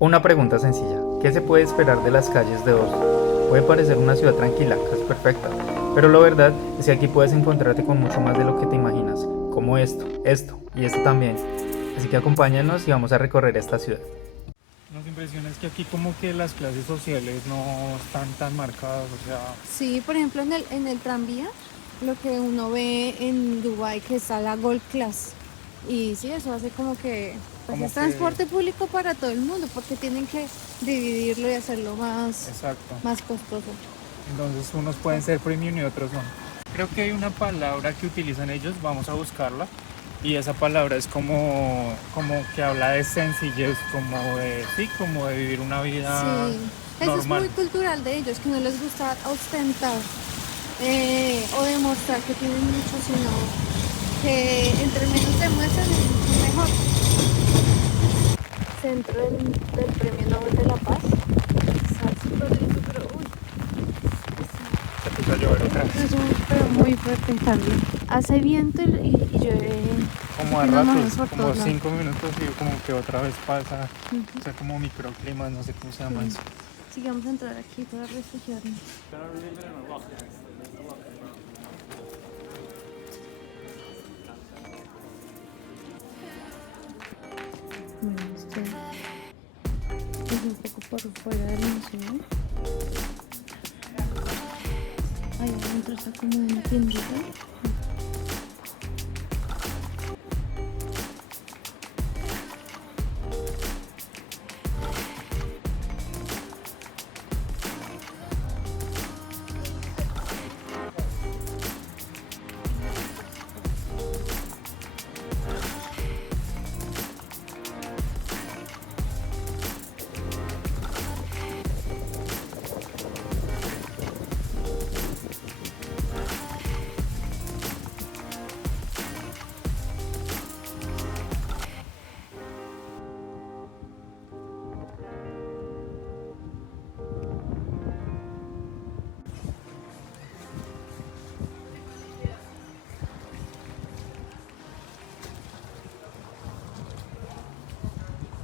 Una pregunta sencilla. ¿Qué se puede esperar de las calles de Oslo? Puede parecer una ciudad tranquila, casi perfecta, pero la verdad es que aquí puedes encontrarte con mucho más de lo que te imaginas, como esto y esto también. Así que acompáñanos y vamos a recorrer esta ciudad. Nos impresiona es que aquí como que las clases sociales no están tan marcadas, o sea, Sí, por ejemplo, en el tranvía, lo que uno ve en Dubái, que está la Gold Class. Y sí, eso hace como que pues como es que, transporte público para todo el mundo, porque tienen que dividirlo y hacerlo exacto. más costoso. Entonces unos pueden ser premium y otros no. Creo que hay una palabra que utilizan ellos, vamos a buscarla. Y esa palabra es como que habla de sencillez, como de vivir una vida Sí, eso es normal. muy cultural de ellos, que no les gusta ostentar o demostrar que tienen mucho, sino que entre menos demuestran es mucho mejor. Centro del Premio Nobel de la Paz. Está súper lindo, pero uy, Se puso a llover otra vez. pero muy fuerte también. Hace viento y llueve Como a en las ratos, manos por como todos lados. 5 minutos y como que otra vez pasa, o Ujú, sea, como microclimas, no sé cómo se llama sí. eso. Sí, vamos a entrar aquí para refugiarnos. Bueno, esto es un poco por fuera del museo. Ahí adentro está como una tiendita.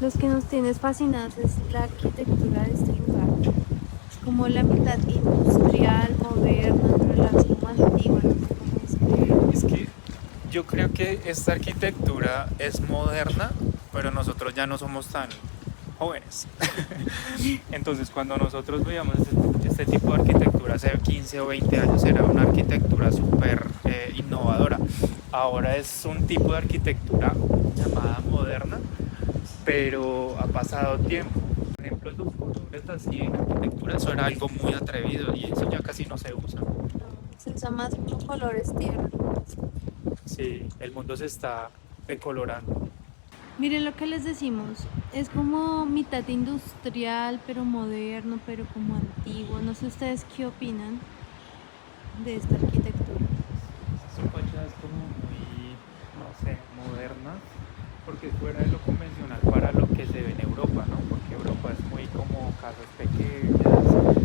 Los que nos tienes fascinados es la arquitectura de este lugar. Es como la mitad industrial, moderna, pero la vez como antigua, no sé cómo describirlo. Es que yo creo que esta arquitectura es moderna, pero nosotros ya no somos tan jóvenes. Entonces, cuando nosotros veíamos este tipo de arquitectura hace 15 o 20 años, era una arquitectura súper innovadora. Ahora es un tipo de arquitectura llamada moderna, pero ha pasado tiempo. Por ejemplo, los colores así en arquitectura, eso era algo muy atrevido y eso ya casi no se usa. Se usa más como colores tierra. Sí, el mundo se está decolorando. Miren lo que les decimos, es como mitad industrial, pero moderno, pero como antiguo. No sé ustedes qué opinan de esta arquitectura. Son fachadas como muy, no sé, modernas, porque es fuera de lo convencional para lo que se ve en Europa, ¿no? Porque Europa es muy como casas pequeñas,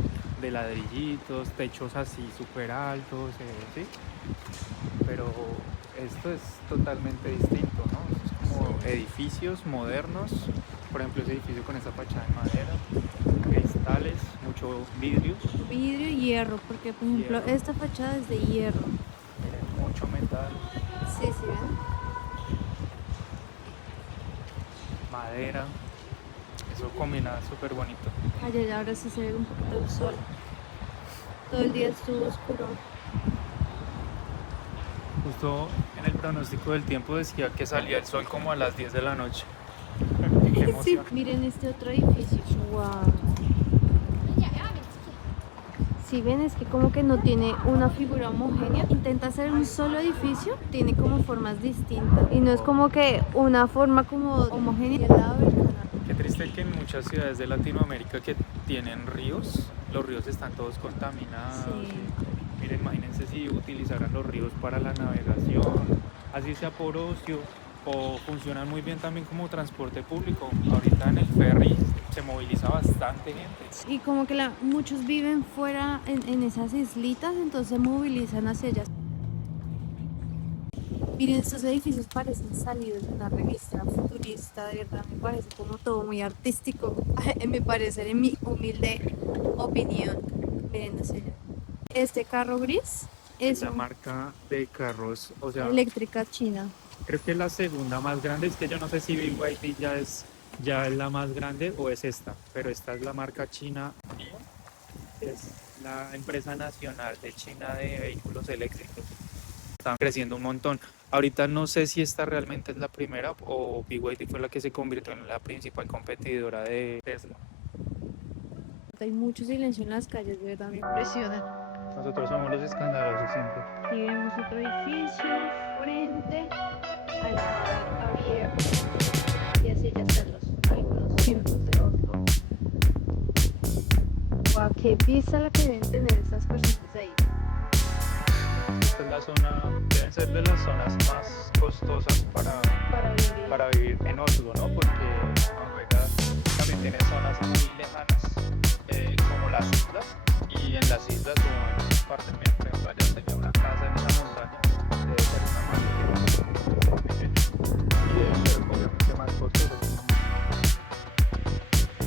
de ladrillitos, techos así súper altos, ¿sí? Pero esto es totalmente distinto, ¿no? Es como Sí. edificios modernos, por ejemplo ese edificio con esa fachada de madera, cristales, mucho vidrio, Vidrio y hierro, porque por ejemplo hierro, esta fachada es de hierro. mucho metal, Sí, sí, ven. madera, eso combina súper bonito. Allá ahora sí se ve un poquito el sol. Todo el día estuvo oscuro. Justo en el pronóstico del tiempo decía que salía el sol como a las 10 de la noche. Qué Sí, emoción. miren este otro edificio. Wow. Si ven, es que como que no tiene una figura homogénea. Intenta hacer un solo edificio, tiene como formas distintas. Y no es como que una forma como homogénea al lado del canal. Qué triste que en muchas ciudades de Latinoamérica que tienen ríos, los ríos están todos contaminados. Sí. Miren, imagínense si utilizaran los ríos para la navegación, así sea por ocio, o funcionan muy bien también como transporte público. Ahorita en el ferry se moviliza bastante gente. Y como que muchos viven fuera en esas islitas, entonces se movilizan hacia allá. Miren, estos edificios parecen salidos de una revista futurista, de verdad, me parece como todo muy artístico, me parece, en mi humilde opinión. Miren, no sé, este carro gris Es es la una marca de carros, o sea, eléctrica china. creo que la segunda más grande, es que yo no sé si BYD ya es la más grande o es esta, pero esta es la marca china, es la empresa nacional de China de vehículos eléctricos. Están creciendo un montón. Ahorita no sé si esta realmente es la primera o BYD fue la que se convirtió en la principal competidora de Tesla. Hay mucho silencio en las calles, de verdad, me impresiona. Nosotros somos los escandalosos siempre. Aquí vemos otro edificio frente al mar abierto. Y así ya están algunos cientos de otro. Guau, qué vista la que deben tener estas personas ahí. Esta es la zona, deben ser de las zonas más costosas Para vivir. para vivir en Oslo, ¿no? Porque Noruega también tiene zonas muy lejanas, como las islas, y en las islas o en otras partes, mira, por ejemplo, allá se ve una casa en una montaña, debe ser una mansión pequeña, y debe ser obviamente más costosa.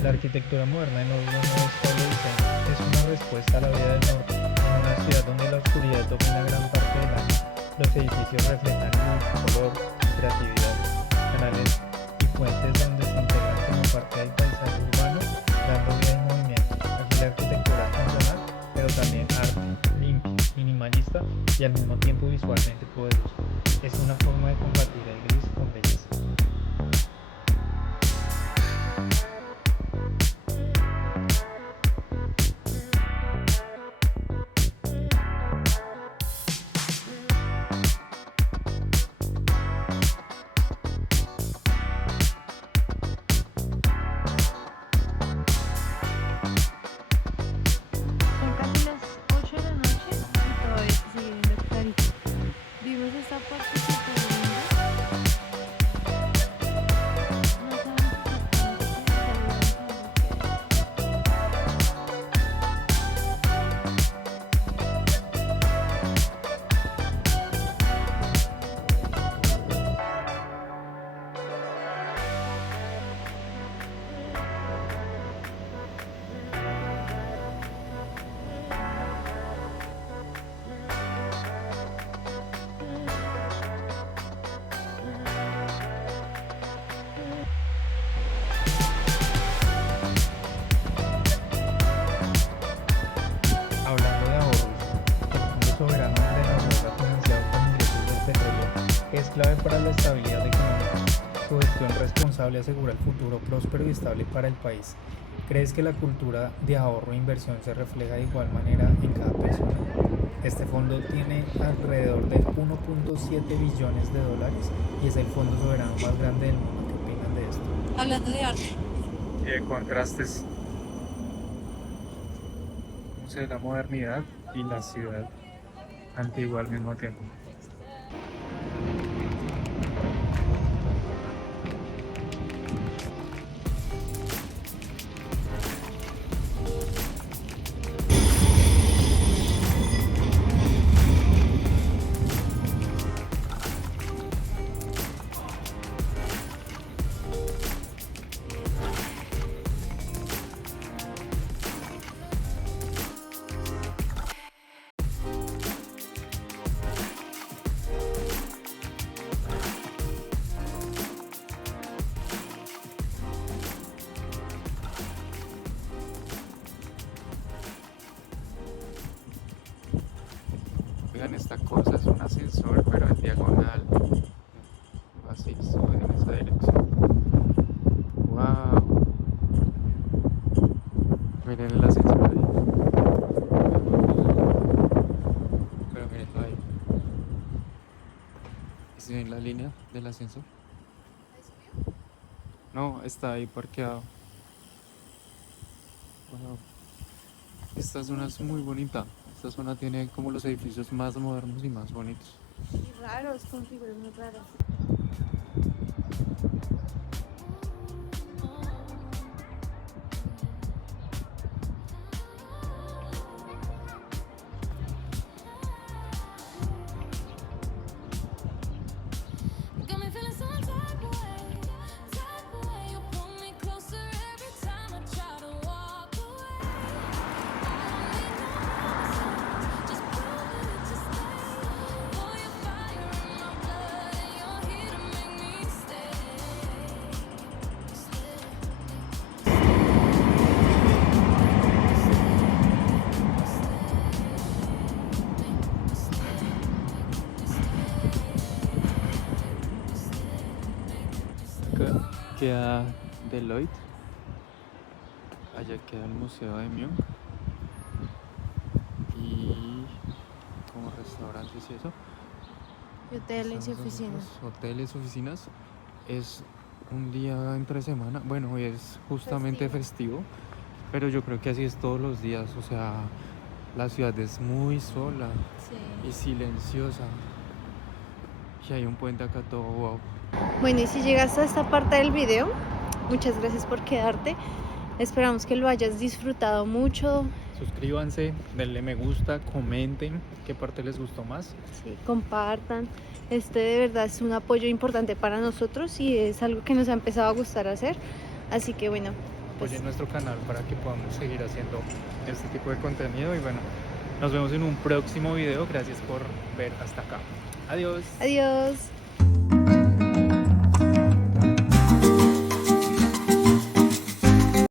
La arquitectura moderna en Oslo no es solo diseño, es una respuesta a la vida del norte, en una ciudad donde la oscuridad domina gran parte del año. Los edificios reflejan luz, color, creatividad, canales y puentes donde se integran como parte del paisaje urbano, dando vida y movimiento. Aquí la arquitectura es funcional, pero también arte, limpio, minimalista y al mismo tiempo visualmente poderoso. Es una forma de combatir el gris con belleza. Son casi las 8 de la noche y todavía se sigue viendo clarito. Vimos esta parte súper linda. No sabemos Hablando de ahorros, el Fondo Soberano de Noruega, financiado con ingresos del petróleo, es clave para la estabilidad económica. Su gestión responsable asegura el futuro próspero y estable para el país. ¿Crees que la cultura de ahorro e inversión se refleja de igual manera en cada persona? Este fondo tiene alrededor de 1.7 billones de dólares y es el fondo soberano más grande del mundo. ¿Qué opinan de esto? hablando de arte. Y de contrastes, la modernidad y la ciudad antigua al mismo tiempo. Oigan, esta cosa es un ascensor, pero en diagonal. Así, sube en esa dirección. ¡Wow! Miren el ascensor ahí. Pero mirenlo ahí. ¿Sí ven la línea del ascensor? No, está ahí parqueado. Wow. Esta zona es muy bonita. Esta zona tiene como los edificios más modernos y más bonitos. Y raros, con figuras muy raras. queda Deloitte. Allá queda el Museo de Meung. Y como restaurantes y eso. Y hoteles y Estamos oficinas. nosotros, hoteles, oficinas. Es un día entre semana. Bueno, hoy es justamente festivo. Pero yo creo que así es todos los días. O sea, la ciudad es muy sola y Sí. silenciosa. Y hay un puente acá todo wow. Bueno, y si llegaste a esta parte del video, muchas gracias por quedarte. Esperamos que lo hayas disfrutado mucho. Suscríbanse, denle me gusta, comenten qué parte les gustó más. Sí, compartan. Este de verdad es un apoyo importante para nosotros y es algo que nos ha empezado a gustar hacer. Así que bueno, pues, Apoyen nuestro canal para que podamos seguir haciendo este tipo de contenido. Y bueno, nos vemos en un próximo video. Gracias por ver hasta acá. Adiós. adiós.